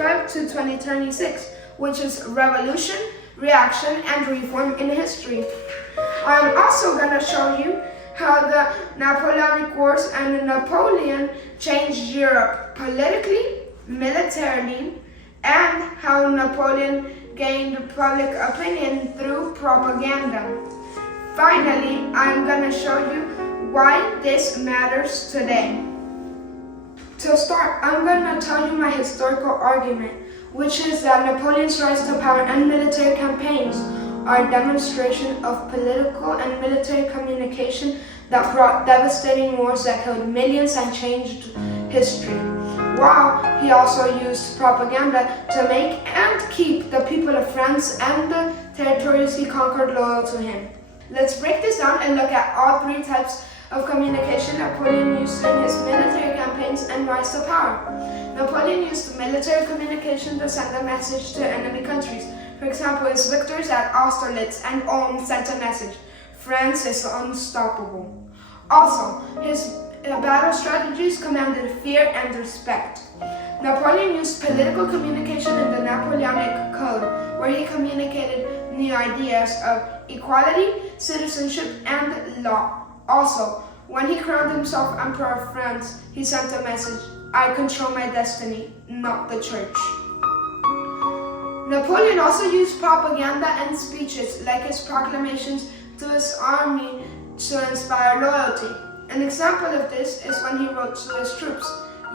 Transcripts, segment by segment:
2025 to 2026, which is revolution, reaction, and reform in history. I'm also going to show you how the Napoleonic Wars and Napoleon changed Europe politically, militarily, and how Napoleon gained public opinion through propaganda. Finally, I'm going to show you why this matters today. To start, I'm going to tell you my historical argument, which is that Napoleon's rise to power and military campaigns are a demonstration of political and military communication that brought devastating wars that killed millions and changed history. While he also used propaganda to make and keep the people of France and the territories he conquered loyal to him. Let's break this down and look at all three types of communication Napoleon used in his military campaigns and rise to power. Napoleon used military communication to send a message to enemy countries. For example, his victories at Austerlitz and Ulm sent a message: France is unstoppable. Also, his battle strategies commanded fear and respect. Napoleon used political communication in the Napoleonic Code, where he communicated new ideas of equality, citizenship, and law. Also, when he crowned himself Emperor of France, he sent a message: I control my destiny, not the church. Napoleon also used propaganda and speeches, like his proclamations to his army, to inspire loyalty. An example of this is when he wrote to his troops,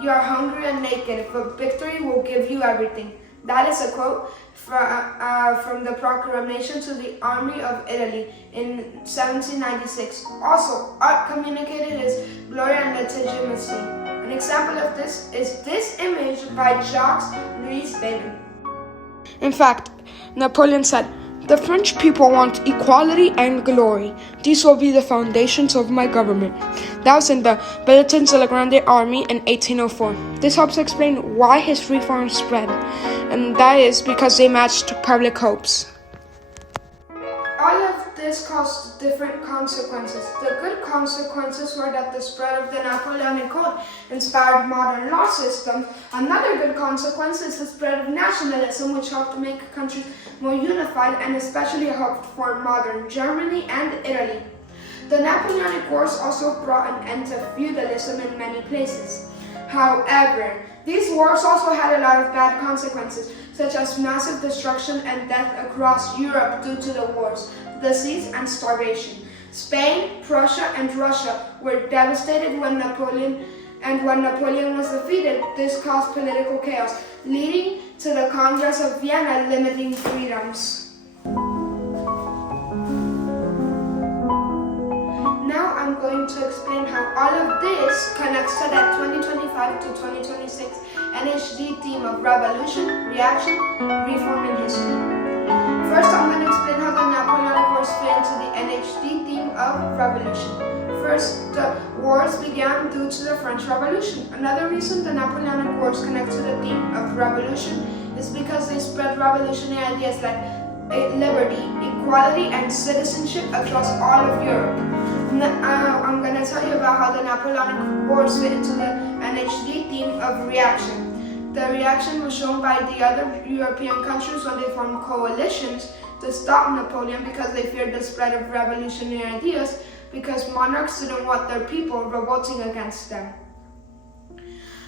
"You are hungry and naked, but victory will give you everything." That is a quote from the proclamation to the army of Italy in 1796. Also, art communicated his glory and legitimacy. An example of this is this image by Jacques-Louis David. In fact, Napoleon said, "The French people want equality and glory. These will be the foundations of my government." That was in the Bulletin de la Grande Army in 1804. This helps explain why his reforms spread, and that is because they matched public hopes. All of this caused different consequences. The good consequences were that the spread of the Napoleonic Code inspired modern law systems. Another good consequence is the spread of nationalism, which helped make countries more unified and especially helped form modern Germany and Italy. The Napoleonic Wars also brought an end to feudalism in many places. However, these wars also had a lot of bad consequences, such as massive destruction and death across Europe due to the wars, disease, and starvation. Spain, Prussia, and Russia were devastated when Napoleon was defeated. This caused political chaos, leading to the Congress of Vienna limiting freedoms. Now I'm going to explain how all of this connects to that 2025 to 2026 NHD theme of revolution, reaction, reform in history. First, I'm going to explain how the Napoleonic Wars fit into the NHD theme of revolution. First, the wars began due to the French Revolution. Another reason the Napoleonic Wars connect to the theme of revolution is because they spread revolutionary ideas like liberty, equality, and citizenship across all of Europe. I'm going to tell you about how the Napoleonic Wars fit into the NHD theme of reaction. The reaction was shown by the other European countries when they formed coalitions to stop Napoleon because they feared the spread of revolutionary ideas, because monarchs didn't want their people revolting against them.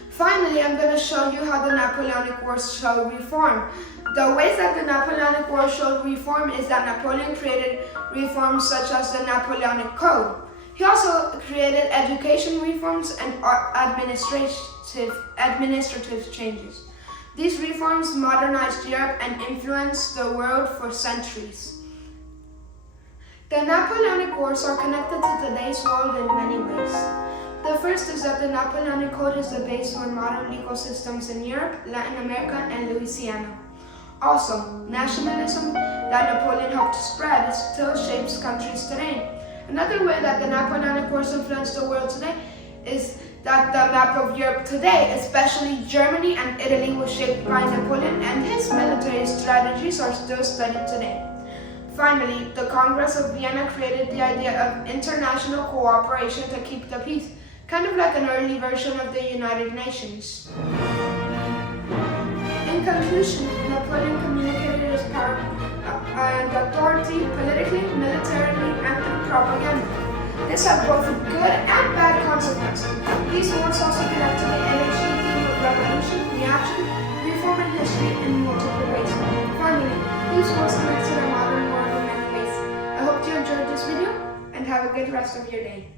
Finally, I'm going to show you how the Napoleonic Wars showed reform. The ways that the Napoleonic Wars showed reform is that Napoleon created reforms such as the Napoleonic Code. He also created education reforms and administrative changes. These reforms modernized Europe and influenced the world for centuries. The Napoleonic Wars are connected to today's world in many ways. The first is that the Napoleonic Code is the base for modern legal systems in Europe, Latin America, and Louisiana. Also, nationalism that Napoleon helped spread still shapes countries today. Another way that the Napoleonic Wars influenced the world today is that the map of Europe today, especially Germany and Italy, was shaped by Napoleon, and his military strategies are still studied today. Finally, the Congress of Vienna created the idea of international cooperation to keep the peace, kind of like an early version of the United Nations. In conclusion, Napoleon communicated his power and authority politically, militarily, and through propaganda. This had both good and bad consequences. These words also connect to the NHD theme of revolution, reaction, reforming history in multiple ways. Finally, these words connect to the modern world in many ways. I hope you enjoyed this video and have a good rest of your day.